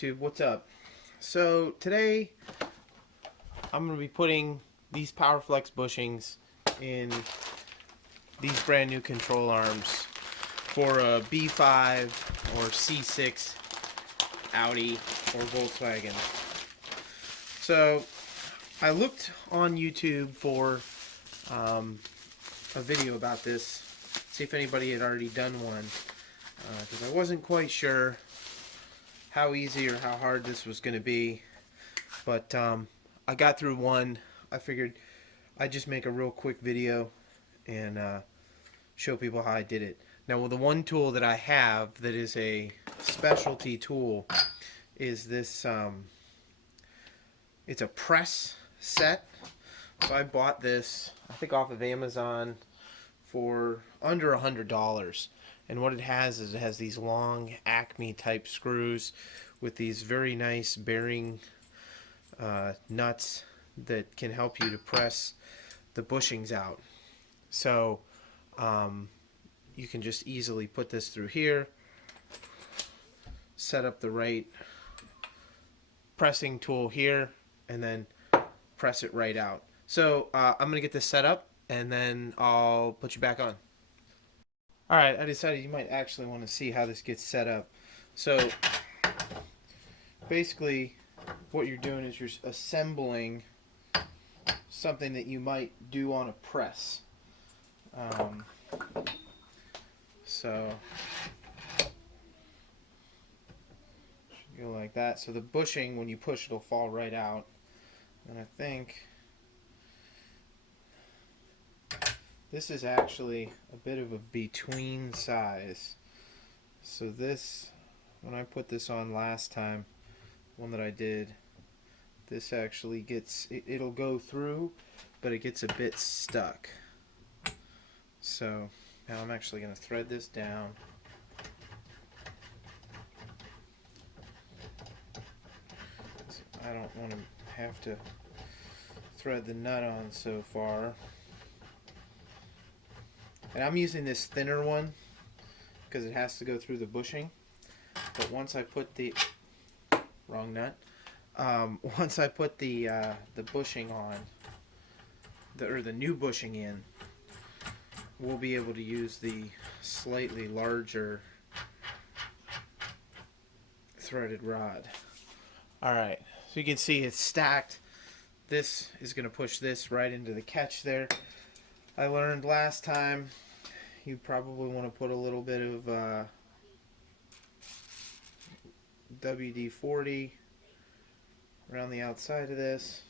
YouTube, what's up? So today I'm going to be putting these PowerFlex bushings in these brand new control arms for a B5 or C6 Audi or Volkswagen. So I looked on YouTube for a video about this, see if anybody had already done one, because I wasn't quite sure how easy or how hard this was going to be, but I got through one. I figured I'd just make a real quick video and show people how I did it. Now, well, the one tool that I have that is a specialty tool is this, it's a press set. So I bought this, I think off of Amazon for under $100. And what it has is it has these long Acme type screws with these very nice bearing nuts that can help you to press the bushings out. So you can just easily put this through here, set up the right pressing tool here, and then press it right out. So I'm going to get this set up and then I'll put you back on. Alright, I decided you might actually want to see how this gets set up. So basically what you're doing is you're assembling something that you might do on a press. So should go like that. So the bushing, when you push, it'll fall right out. And I think this is actually a bit of a between size. So this, when I put this on last time, one that I did, this actually gets, it'll go through, but it gets a bit stuck. So now I'm actually going to thread this down. So I don't want to have to thread the nut on so far. And I'm using this thinner one because it has to go through the bushing. But once I put the wrong nut, once I put the bushing on, the new bushing in, we'll be able to use the slightly larger threaded rod. All right, so you can see it's stacked. This is going to push this right into the catch there. I learned last time you probably want to put a little bit of WD-40 around the outside of this.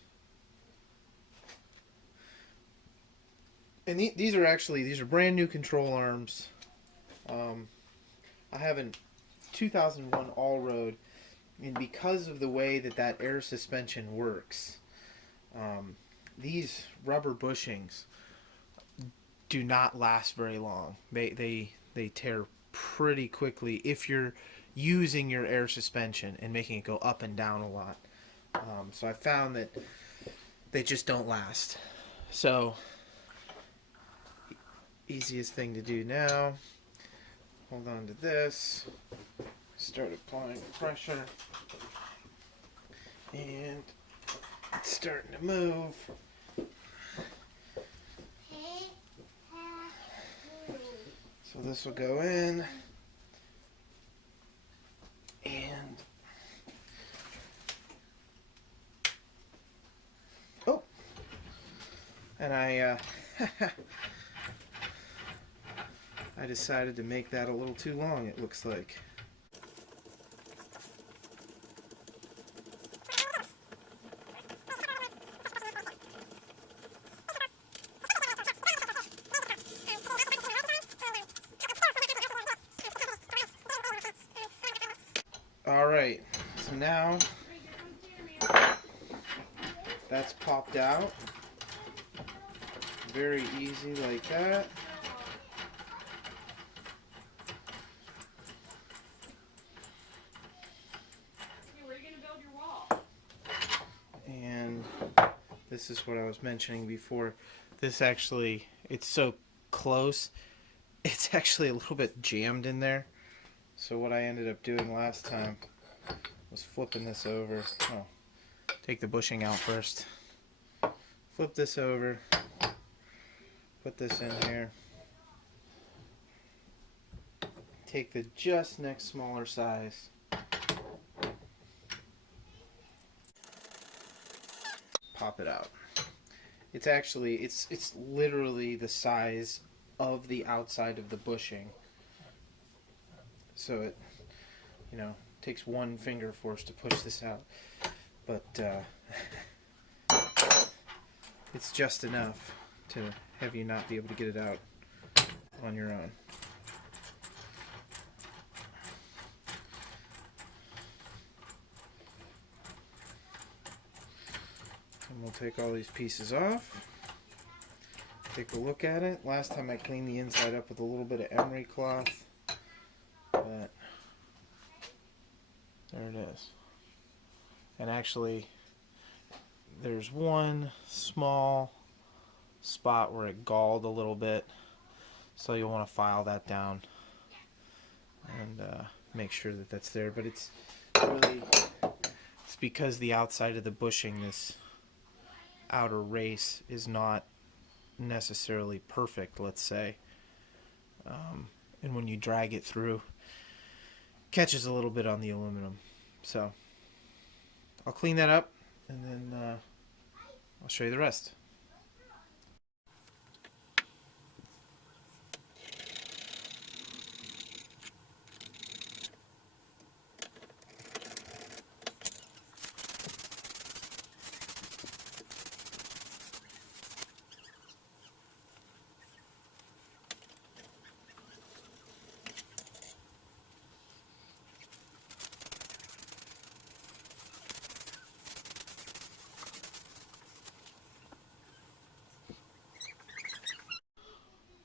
And these are brand new control arms. I have a 2001 Allroad, and because of the way that air suspension works, these rubber bushings do not last very long. They tear pretty quickly if you're using your air suspension and making it go up and down a lot. So I found that they just don't last. So easiest thing to do now, hold on to this, start applying pressure, and it's starting to move. So this will go in, and I I decided to make that a little too long, it looks like. Alright, so now that's popped out. Very easy like that. Where are you going to build your wall? And this is what I was mentioning before. This actually, it's so close, it's actually a little bit jammed in there. So what I ended up doing last time was flipping this over. Oh, take the bushing out first. Flip this over. Put this in here. Take the just next smaller size. Pop it out. It's actually, it's literally the size of the outside of the bushing. So it, you know, takes one finger force to push this out. But it's just enough to have you not be able to get it out on your own. And we'll take all these pieces off. Take a look at it. Last time I cleaned the inside up with a little bit of emery cloth. But there it is. And actually, there's one small spot where it galled a little bit. So you'll want to file that down and make sure that that's there. But it's really, it's because the outside of the bushing, this outer race, is not necessarily perfect, let's say. And when you drag it through, catches a little bit on the aluminum. So I'll clean that up and then I'll show you the rest.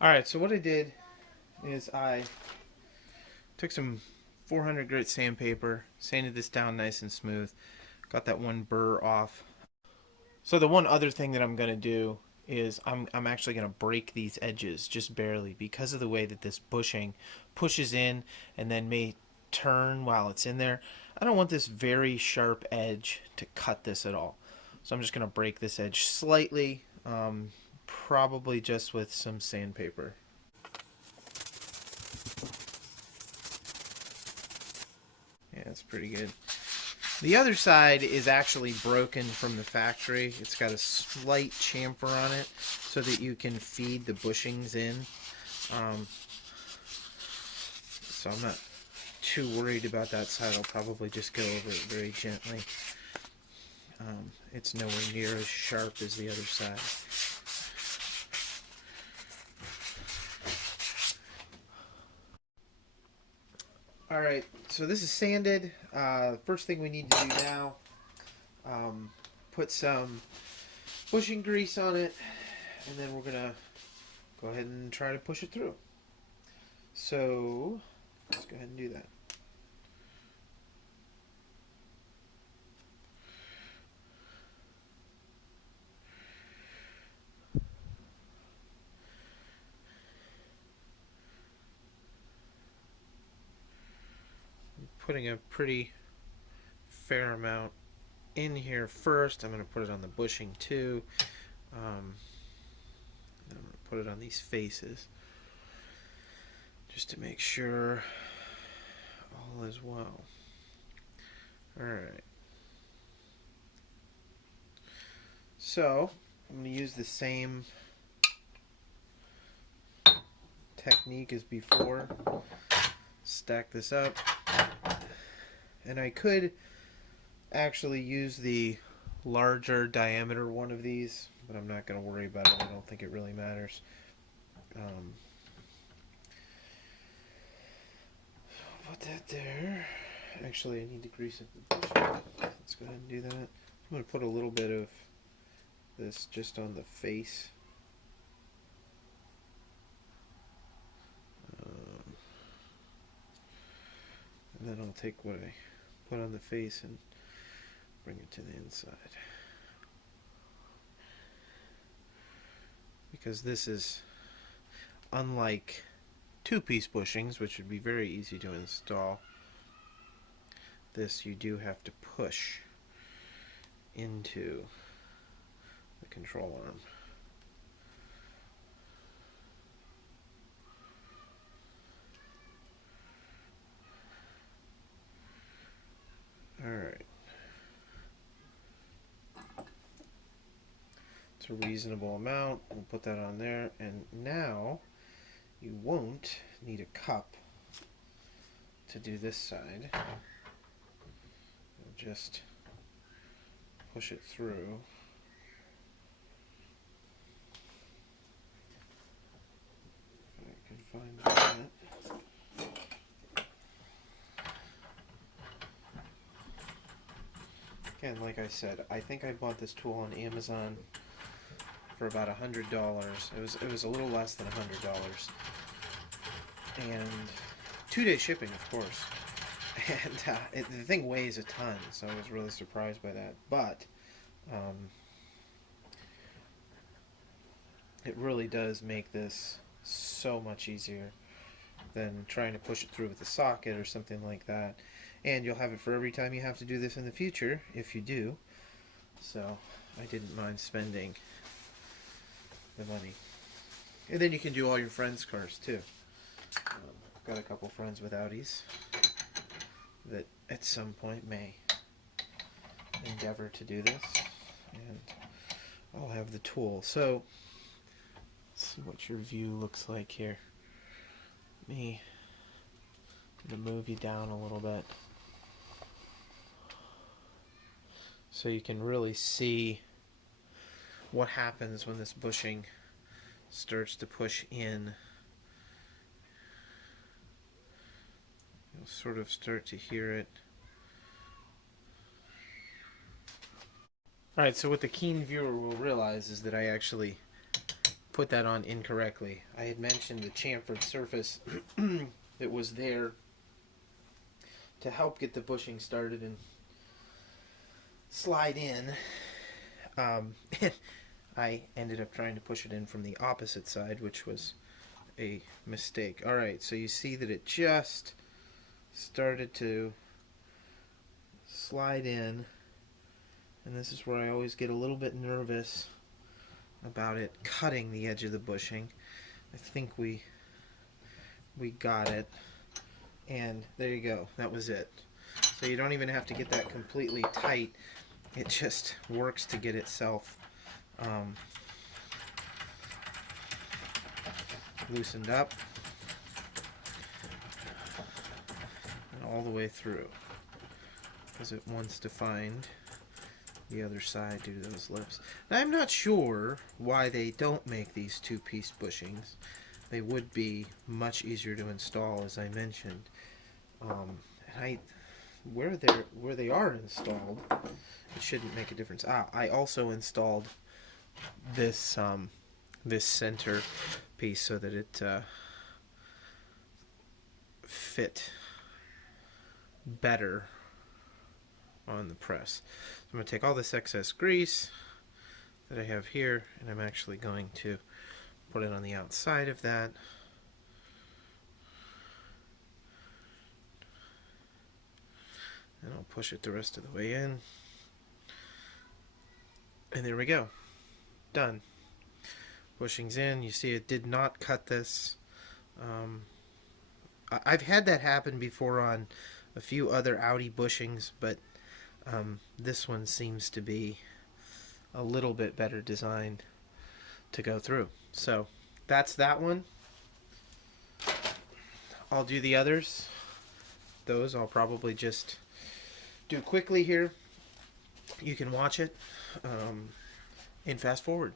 Alright, so what I did is I took some 400 grit sandpaper, sanded this down nice and smooth, got that one burr off. So the one other thing that I'm going to do is I'm actually going to break these edges just barely because of the way that this bushing pushes in and then may turn while it's in there. I don't want this very sharp edge to cut this at all. So I'm just going to break this edge slightly, probably just with some sandpaper. Yeah, it's pretty good. The other side is actually broken from the factory. It's got a slight chamfer on it so that you can feed the bushings in. So I'm not too worried about that side. I'll probably just go over it very gently. It's nowhere near as sharp as the other side. Alright, so this is sanded. First thing we need to do now, put some bushing grease on it, and then we're going to go ahead and try to push it through. So, let's go ahead and do that. Putting a pretty fair amount in here first. I'm going to put it on the bushing too. I'm going to put it on these faces just to make sure all is well. Alright. So, I'm going to use the same technique as before. Stack this up. And I could actually use the larger diameter one of these, but I'm not going to worry about it. I don't think it really matters. Put that there. Actually, I need to grease up the bushing. Let's go ahead and do that. I'm going to put a little bit of this just on the face. And then I'll take what I put on the face and bring it to the inside. Because this is unlike two-piece bushings, which would be very easy to install. this, you do have to push into the control arm. Alright. It's a reasonable amount. We'll put that on there. And now you won't need a cup to do this side. You'll just push it through. If I can find that. Again, like I said, I think I bought this tool on Amazon for about $100. It was a little less than $100, and 2-day shipping, of course. And the thing weighs a ton, so I was really surprised by that. But it really does make this so much easier than trying to push it through with a socket or something like that. And you'll have it for every time you have to do this in the future, if you do. So I didn't mind spending the money. And then you can do all your friends' cars too. I've got a couple friends with Audis that at some point may endeavor to do this, and I'll have the tool. So let's see what your view looks like here. Me to move you down a little bit so you can really see what happens when this bushing starts to push in. You'll sort of start to hear it. Alright, so what the keen viewer will realize is that I actually put that on incorrectly. I had mentioned the chamfered surface that was there to help get the bushing started and slide in. I ended up trying to push it in from the opposite side, which was a mistake. Alright, so you see that it just started to slide in, and this is where I always get a little bit nervous about it cutting the edge of the bushing. I think we got it, and there you go. That was it. So you don't even have to get that completely tight. It just works to get itself loosened up and all the way through, because it wants to find the other side due to those lips. Now, I'm not sure why they don't make these two-piece bushings. They would be much easier to install, as I mentioned. Where they are installed, it shouldn't make a difference. I also installed this this center piece so that it fit better on the press. So I'm going to take all this excess grease that I have here, and I'm actually going to put it on the outside of that. And I'll push it the rest of the way in. And there we go. Done. Bushings in. You see it did not cut this. I've had that happen before on a few other Audi bushings, but this one seems to be a little bit better designed to go through. So that's that one. I'll do the others. Those I'll probably just do quickly here. You can watch it and fast forward.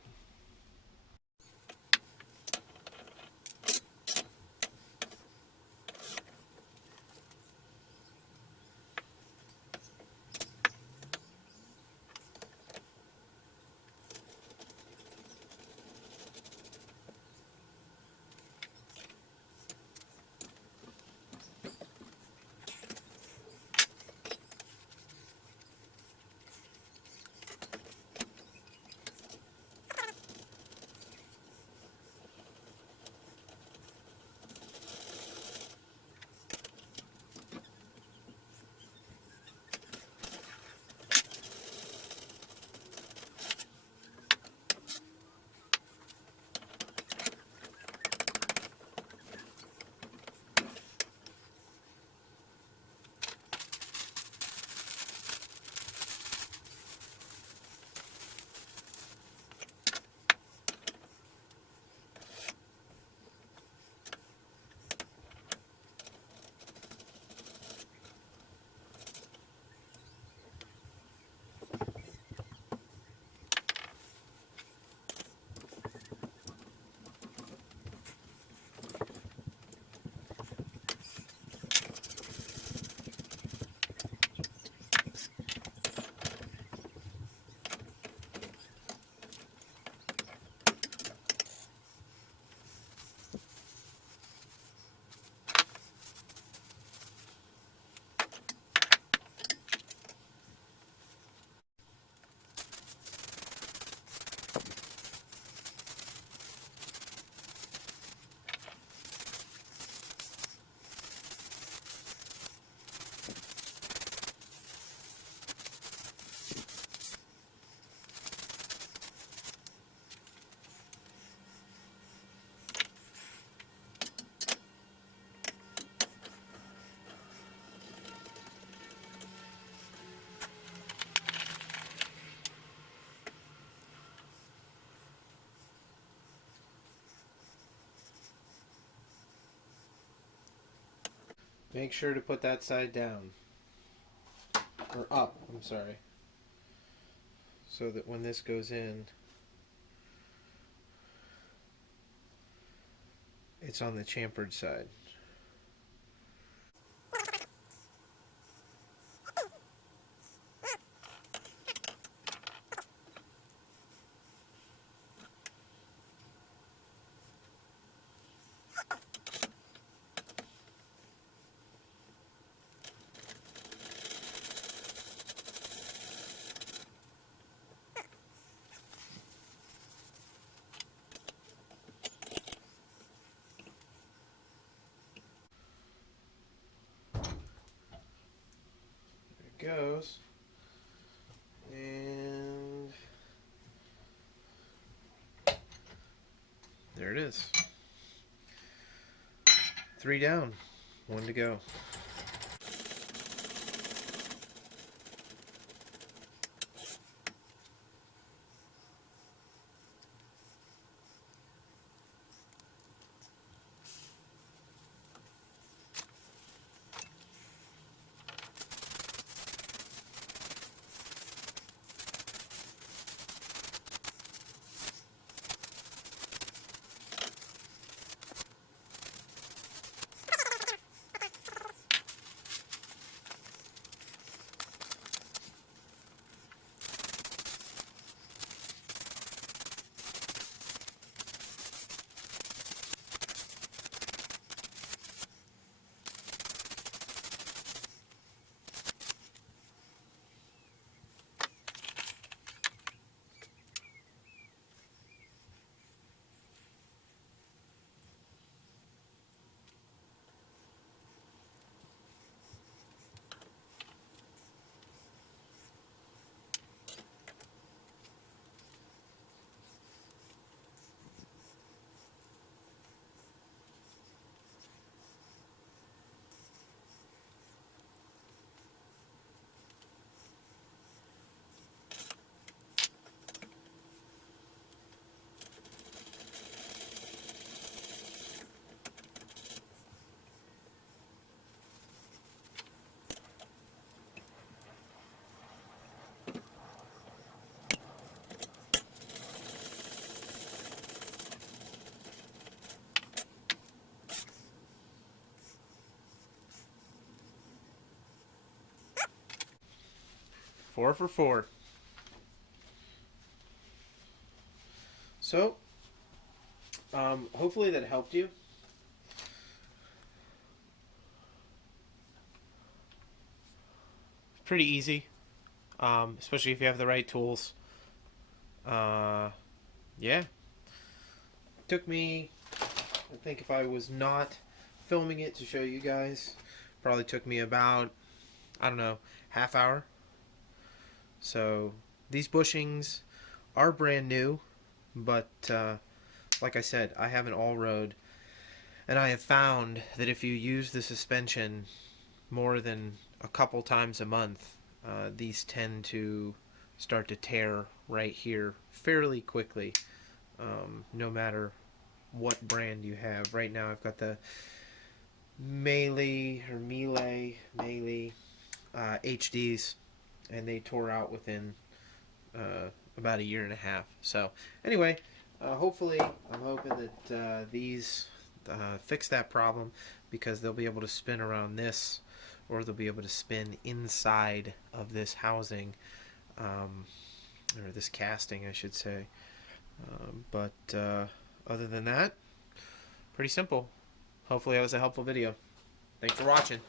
make sure to put that side down. Or up, I'm sorry. So that when this goes in, it's on the chamfered side. There it goes. And there it is. 3 down, 1 to go. Four for 4. So, hopefully that helped you. Pretty easy, especially if you have the right tools. Yeah. Took me, I think if I was not filming it to show you guys, probably took me about, I don't know, half hour. So these bushings are brand new, but like I said, I have an Allroad, and I have found that if you use the suspension more than a couple times a month, these tend to start to tear right here fairly quickly, no matter what brand you have. Right now I've got the Melee HDs, and they tore out within about a year and a half. So anyway, hopefully I'm hoping that these fix that problem, because they'll be able to spin around this, or they'll be able to spin inside of this housing, or this casting I should say. But other than that, pretty simple. Hopefully that was a helpful video. Thanks for watching.